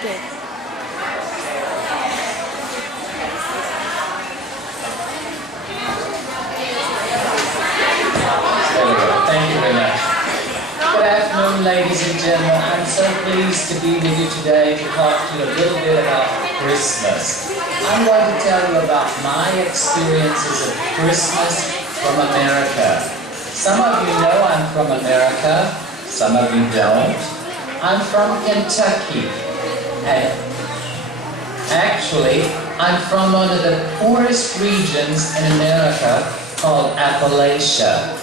Okay. There we go. Thank you very much. Good afternoon, ladies and gentlemen. I'm so pleased to be with you today to talk to you a little bit about Christmas. I'm going to tell you about my experiences of Christmas from America. Some of you know I'm from America. Some of you don't. I'm from Kentucky. And actually, I'm from one of the poorest regions in America called Appalachia.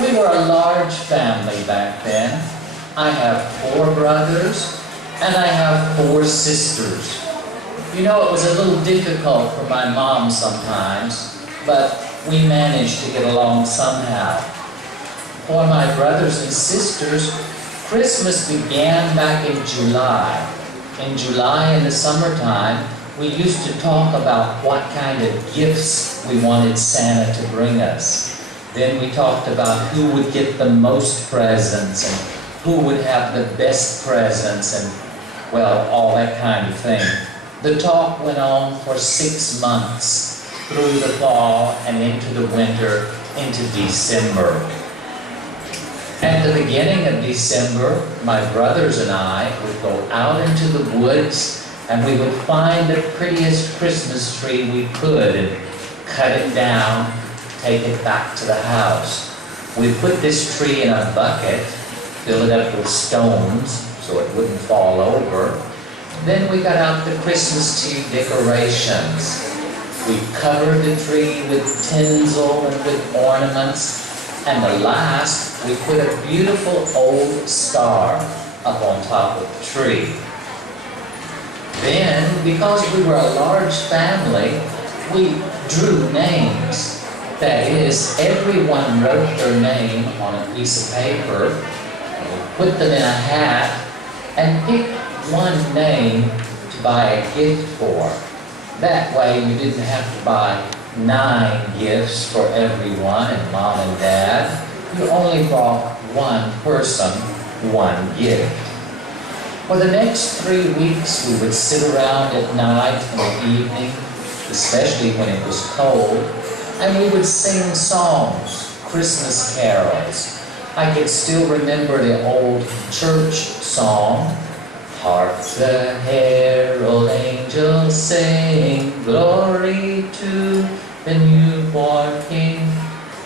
We were a large family back then. I have 4 brothers and I have 4 sisters. You know, it was a little difficult for my mom sometimes, but we managed to get along somehow. For my brothers and sisters, Christmas began back in July. In July, in the summertime, we used to talk about what kind of gifts we wanted Santa to bring us. Then we talked about who would get the most presents and who would have the best presents and, well, all that kind of thing. The talk went on for 6 months, through the fall and into the winter, into December. At the beginning of December, my brothers and I would go out into the woods and we would find the prettiest Christmas tree we could and cut it down, take it back to the house. We'd put this tree in a bucket, fill it up with stones so it wouldn't fall over. Then we got out the Christmas tree decorations. We covered the tree with tinsel and with ornaments. And at last, we put a beautiful old star up on top of the tree. Then, because we were a large family, we drew names. That is, everyone wrote their name on a piece of paper, put them in a hat, and picked one name to buy a gift for. That way you didn't have to buy 9 gifts for everyone and mom and dad. You only bought one person one gift. For the next 3 weeks we would sit around at night in the evening, especially when it was cold, and we would sing songs, Christmas carols. I could still remember the old church song, "Hark the herald angels sing, glory to the newborn King.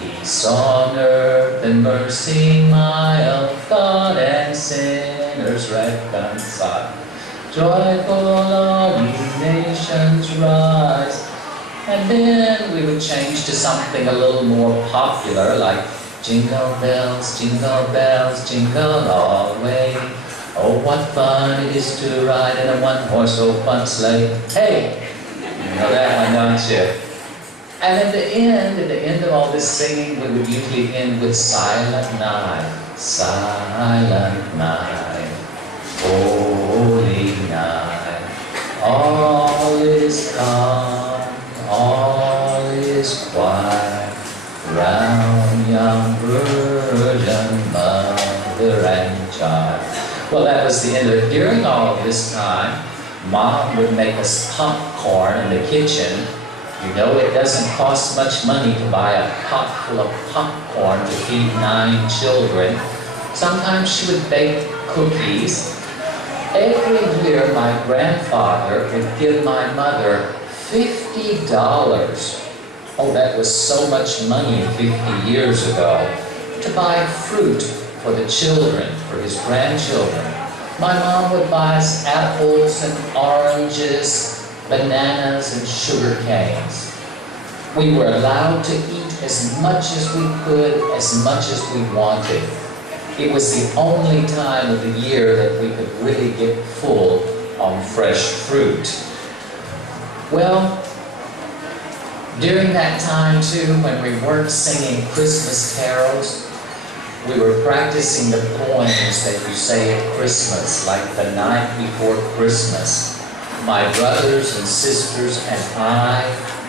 Peace on earth and mercy mild, God and sinners reconciled. Joyful all ye nations rise." And then we would change to something a little more popular, like "Jingle bells, jingle all the way. Oh, what fun it is to ride in a one-horse open sleigh." Hey, you know that one, don't you? And at the end of all this singing, we would usually end with "Silent Night, Silent Night, Holy Night, all is calm, all is quiet, round young virgin mother and child." Well, that was the end of it. During all of this time, Mom would make us popcorn in the kitchen. You know, it doesn't cost much money to buy a pot full of popcorn to feed 9 children. Sometimes she would bake cookies. Every year, my grandfather would give my mother $50. Oh, that was so much money 50 years ago, to buy fruit for the children, for his grandchildren. My mom would buy us apples and oranges, bananas and sugar canes. We were allowed to eat as much as we could, as much as we wanted. It was the only time of the year that we could really get full on fresh fruit. Well, during that time too, when we weren't singing Christmas carols, we were practicing the poems that you say at Christmas, like "The Night Before Christmas." My brothers and sisters and I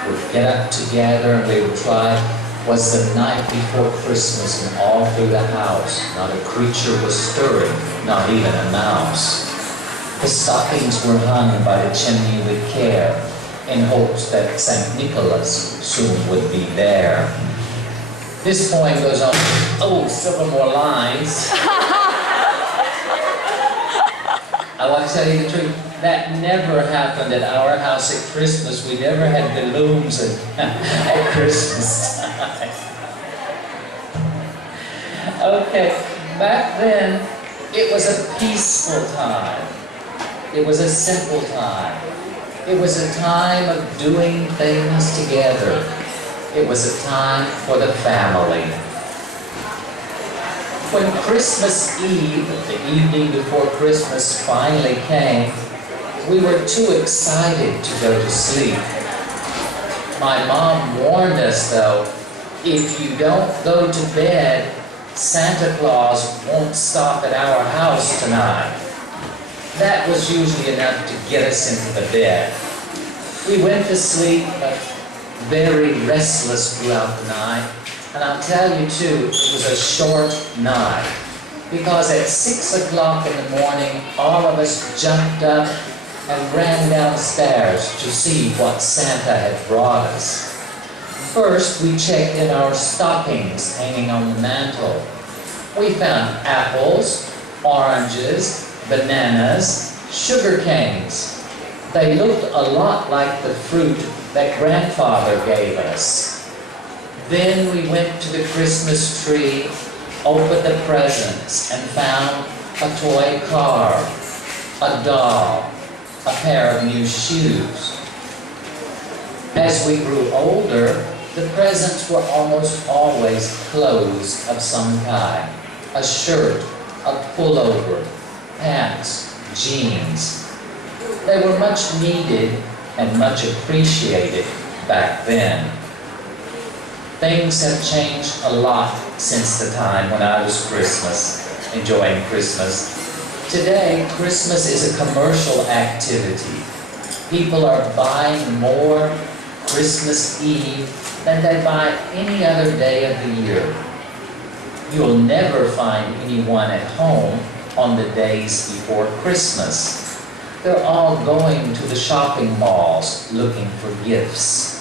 would get up together and we would try, "Was the night before Christmas, and all through the house not a creature was stirring, not even a mouse." The stockings were hung by the chimney with care, in hopes that St. Nicholas soon would be there. This poem goes on, several more lines. I want to tell you the truth, that never happened at our house at Christmas. We never had balloons at Christmas time. Okay, back then, it was a peaceful time. It was a simple time. It was a time of doing things together. It was a time for the family. When Christmas Eve, the evening before Christmas finally came, we were too excited to go to sleep. My mom warned us, though, if you don't go to bed, Santa Claus won't stop at our house tonight. That was usually enough to get us into the bed. We went to sleep, but very restless throughout the night. And I'll tell you too, it was a short night. Because at 6 o'clock in the morning, all of us jumped up and ran downstairs to see what Santa had brought us. First, we checked in our stockings hanging on the mantle. We found apples, oranges, bananas, sugar canes. They looked a lot like the fruit that Grandfather gave us. Then we went to the Christmas tree, opened the presents, and found a toy car, a doll, a pair of new shoes. As we grew older, the presents were almost always clothes of some kind. A shirt, a pullover, pants, jeans. They were much needed and much appreciated back then. Things have changed a lot since the time when I was enjoying Christmas. Today, Christmas is a commercial activity. People are buying more Christmas Eve than they buy any other day of the year. You'll never find anyone at home on the days before Christmas. They're all going to the shopping malls looking for gifts.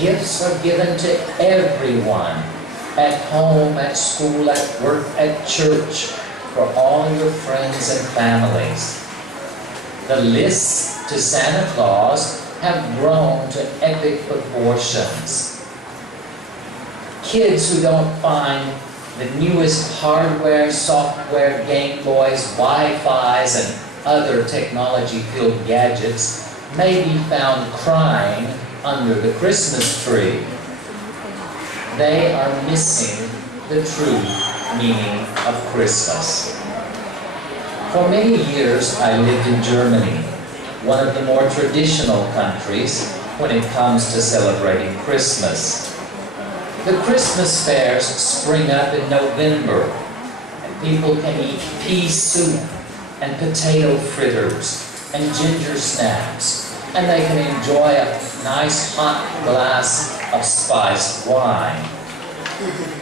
Gifts are given to everyone, at home, at school, at work, at church, for all your friends and families. The lists to Santa Claus have grown to epic proportions. Kids who don't find the newest hardware, software, Game Boys, Wi-Fis, and other technology-filled gadgets may be found crying under the Christmas tree. They are missing the true meaning of Christmas. For many years, I lived in Germany, one of the more traditional countries when it comes to celebrating Christmas. The Christmas fairs spring up in November, and people can eat pea soup and potato fritters and ginger snaps, and they can enjoy a nice hot glass of spiced wine.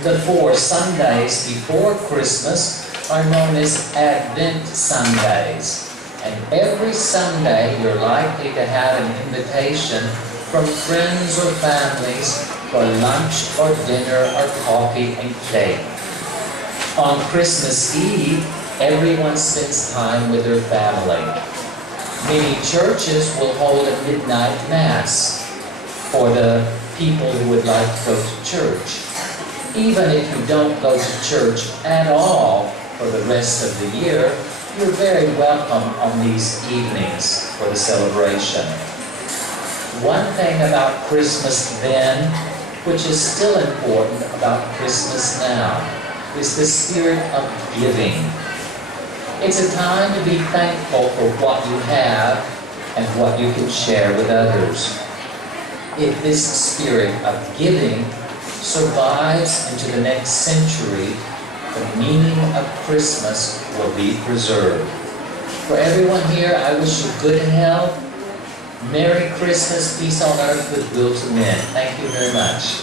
The 4 Sundays before Christmas are known as Advent Sundays, and every Sunday you're likely to have an invitation from friends or families for lunch or dinner or coffee and cake. On Christmas Eve, everyone spends time with their family. Many churches will hold a midnight mass for the people who would like to go to church. Even if you don't go to church at all for the rest of the year, you're very welcome on these evenings for the celebration. One thing about Christmas then, which is still important about Christmas now, is the spirit of giving. It's a time to be thankful for what you have and what you can share with others. If this spirit of giving survives into the next century, the meaning of Christmas will be preserved. For everyone here, I wish you good health, Merry Christmas, peace on earth, goodwill to men. Thank you very much.